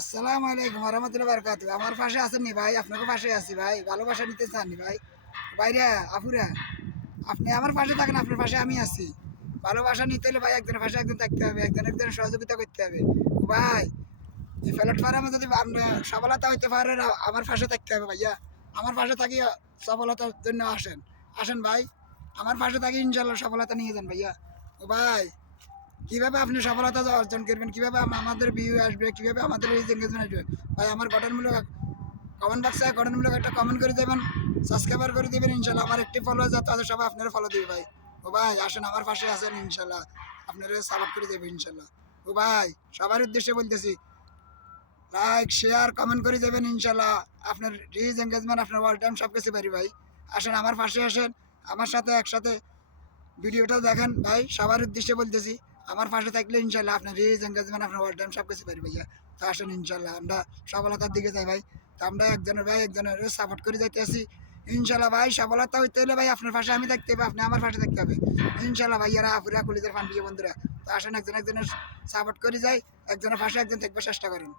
আসসালামু আলাইকুম রহমতুল্লাহ বারকাতু। আমার পাশে আছেন নি ভাই? আপনাকে পাশে আছি ভাই। ভালোবাসা নিতে চান নি ভাই? ভাইরা আপুরা, আপনি আমার পাশে থাকেন, আপনার পাশে আমি আছি। ভালোবাসা নিতে হলে ভাই একজনের পাশে একজন থাকতে হবে, একজনের সহযোগিতা করতে হবে। ভাই এই প্ল্যাটফর্মে যদি আপনি সফলতা হইতে পারেন, আমার পাশে থাকতে হবে ভাইয়া। আমার পাশে থাকি সফলতার জন্য আসেন। আসেন ভাই, আমার পাশে থাকি, ইনশাল্লাহ সফলতা নিয়ে যান ভাইয়া। ও ভাই, কিভাবে আপনি সফলতা অর্জন করবেন, কিভাবে আমাদের ভিউ আসবে, কিভাবে আমাদের রিচ এঙ্গেজমেন্ট আসবে ভাই, আমার গঠনমূলক কমেন্ট বক্সে গঠনমূলক একটা কমেন্ট করে দেবেন, সাবস্ক্রাইবার করে দেবেন, ইনশাল্লাহ আমার একটি ফলোয়ার যা তাদের সবাই আপনারা ফলো দিবে ভাই। ও ভাই আসেন, আমার পাশে আসেন, ইনশাল্লাহ আপনারা সাপোর্ট করে দেবে ইনশাল্লাহ। ও ভাই, সবার উদ্দেশ্যে বলতেছি, লাইক শেয়ার কমেন্ট করে দেবেন, ইনশাল্লাহ আপনার রিচ এঙ্গেজমেন্ট আপনার অল টাইম সব কিছু পারি ভাই। আসেন আমার পাশে আসেন, আমার সাথে একসাথে ভিডিওটা দেখেন ভাই, সবার উদ্দেশ্যে বলতেছি, আমার পাশে থাকলে ইনশাল্লাহ আপনার রিচ এঙ্গেজমেন্ট আপনার অল টাইম সব কিছু পারি ভাইয়া। তো আসেন ইনশাল্লাহ আমরা সফলতার দিকে যাই ভাই। তো আমরা একজনের ভাই একজনের সাপোর্ট করে যাইতে আসি ইনশাল্লাহ ভাই। সফলতা হইতে হলে ভাই আপনার পাশে আমি থাকতে হবে, আপনি আমার পাশে থাকতে হবে ইনশাল্লাহ ভাইয়ারা, আপুরা, কলিজার ফান প্রিয় বন্ধুরা। তো আসেন একজনের সাপোর্ট করে যাই, একজনের পাশে একজন থাকবে চেষ্টা করেন।